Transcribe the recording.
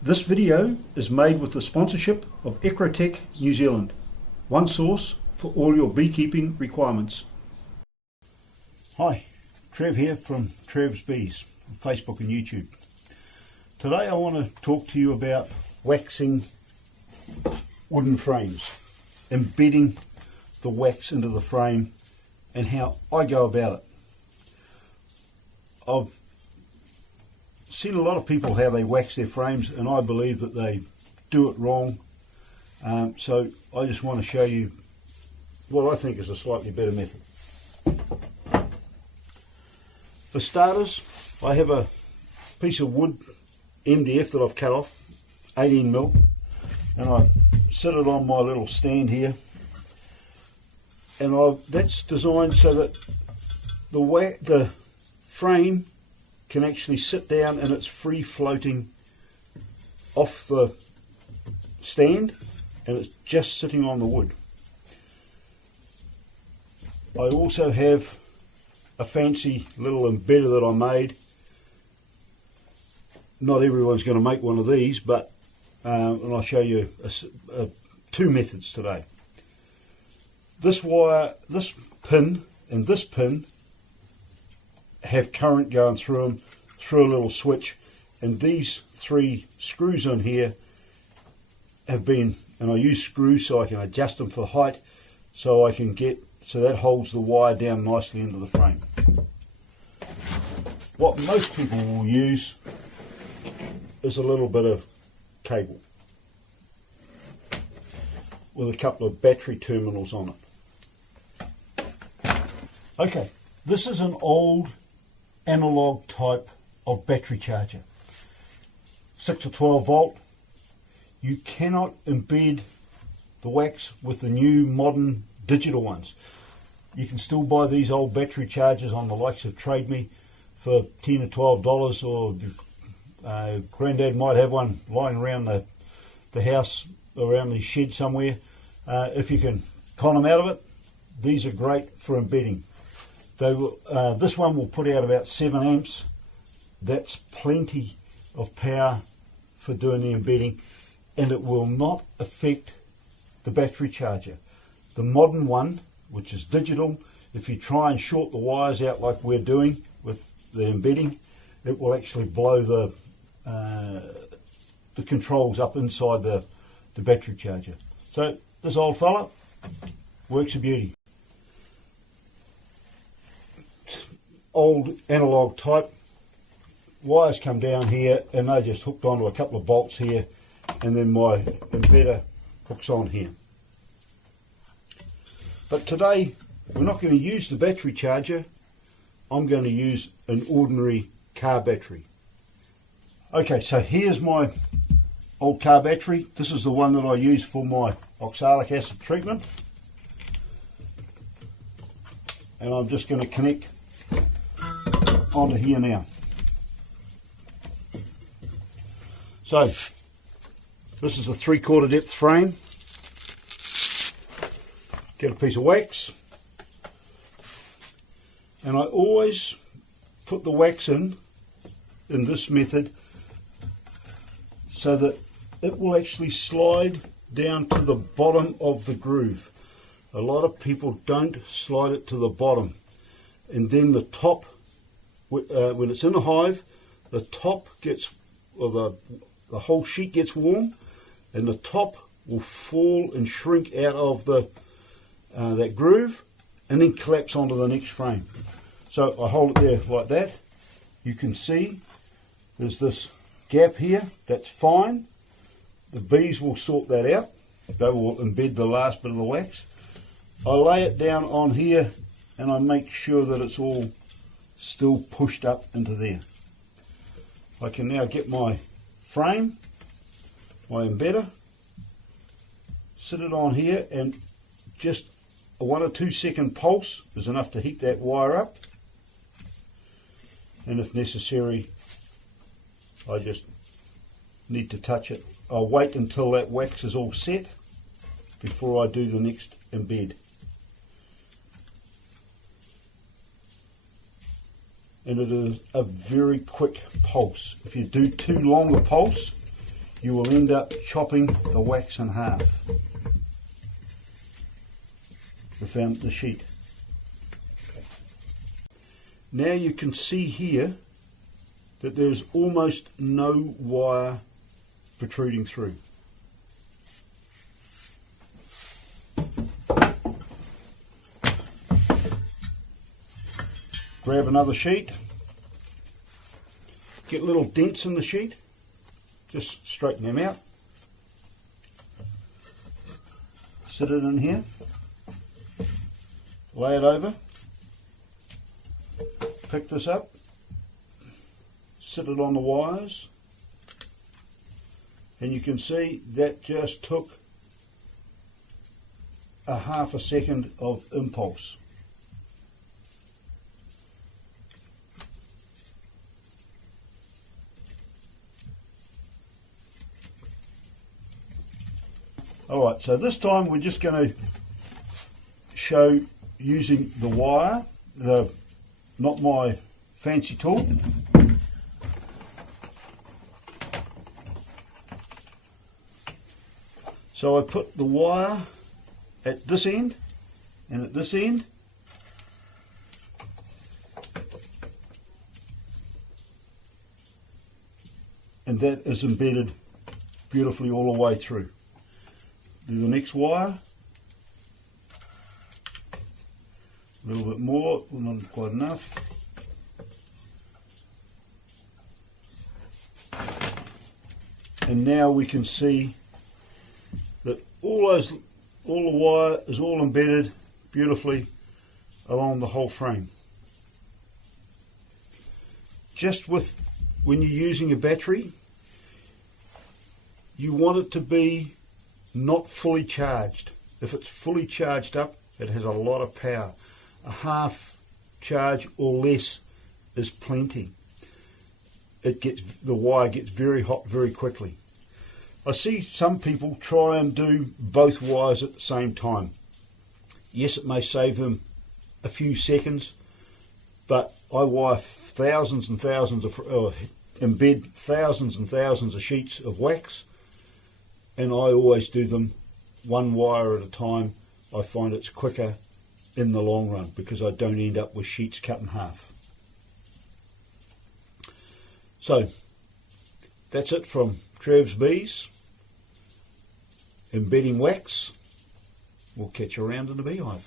This video is made with the sponsorship of Ecrotech New Zealand, one source for all your beekeeping requirements. Hi, Trev here from Trevs Bees on Facebook and YouTube. Today I want to talk to you about waxing wooden frames, embedding the wax into the frame and how I go about it. I've seen a lot of people how they wax their frames, and I believe that they do it wrong. So I just want to show you what I think is a slightly better method. For starters, I have a piece of wood MDF that I've cut off, 18mm, and I sit it on my little stand here, and that's designed so that the frame can actually sit down and it's free floating off the stand, and it's just sitting on the wood. I also have a fancy little embedder that I made. Not everyone's going to make one of these, but and I'll show you two methods today. This wire, this pin and this pin have current going through them through a little switch, and these three screws on here have been, and I use screws so I can adjust them for height, so that holds the wire down nicely into the frame. What most people will use is a little bit of cable with a couple of battery terminals on it. Okay, this is an old analog type of battery charger, 6 or 12 volt. You cannot embed the wax with the new modern digital ones. You can still buy these old battery chargers on the likes of Trade Me for $10 or $12, or Granddad might have one lying around the house, around the shed somewhere. If you can con them out of it, these are great for embedding. This one will put out about 7 amps. That's plenty of power for doing the embedding, and it will not affect the battery charger. The modern one, which is digital, if you try and short the wires out like we're doing with the embedding, it will actually blow the controls up inside the battery charger. So this old fella works a beauty. Old analog type wires come down here, and they're just hooked onto a couple of bolts here, and then my embedder hooks on here. But today we're not going to use the battery charger. I'm going to use an ordinary car battery. Okay, so here's my old car battery. This is the one that I use for my oxalic acid treatment, and I'm just going to connect onto here now. So this is a 3/4 depth frame. Get a piece of wax, and I always put the wax in this method so that it will actually slide down to the bottom of the groove. A lot of people don't slide it to the bottom, and then the top, when it's in a hive, the top gets, or the whole sheet gets warm, and the top will fall and shrink out of that groove, and then collapse onto the next frame. So I hold it there like that. You can see there's this gap here. That's fine. The bees will sort that out. They will embed the last bit of the wax. I lay it down on here, and I make sure that it's all still pushed up into there. I can now get my frame, my embedder, sit it on here, and just a 1 or 2 second pulse is enough to heat that wire up, and if necessary I just need to touch it. I'll wait until that wax is all set before I do the next embed. and it is a very quick pulse. If you do too long a pulse, you will end up chopping the wax in half, the sheet. Now you can see here that there's almost no wire protruding through. Grab another sheet, get little dents in the sheet, just straighten them out, sit it in here, lay it over, pick this up, sit it on the wires, and you can see that just took a half a second of impulse. Alright, so this time we're just going to show using the wire, not my fancy tool. So I put the wire at this end and at this end, and that is embedded beautifully all the way through. Do the next wire, a little bit more, not quite enough. And now we can see that all the wire is all embedded beautifully along the whole frame. Just when you're using a battery, you want it to be not fully charged. If it's fully charged up, it has a lot of power. A half charge or less is plenty. The wire gets very hot very quickly. I see some people try and do both wires at the same time. Yes, it may save them a few seconds, but I wire thousands and thousands of, embed thousands and thousands of sheets of wax, and I always do them one wire at a time. I find it's quicker in the long run because I don't end up with sheets cut in half. So that's it from Trevs Bees, embedding wax. We'll catch you around in the beehive.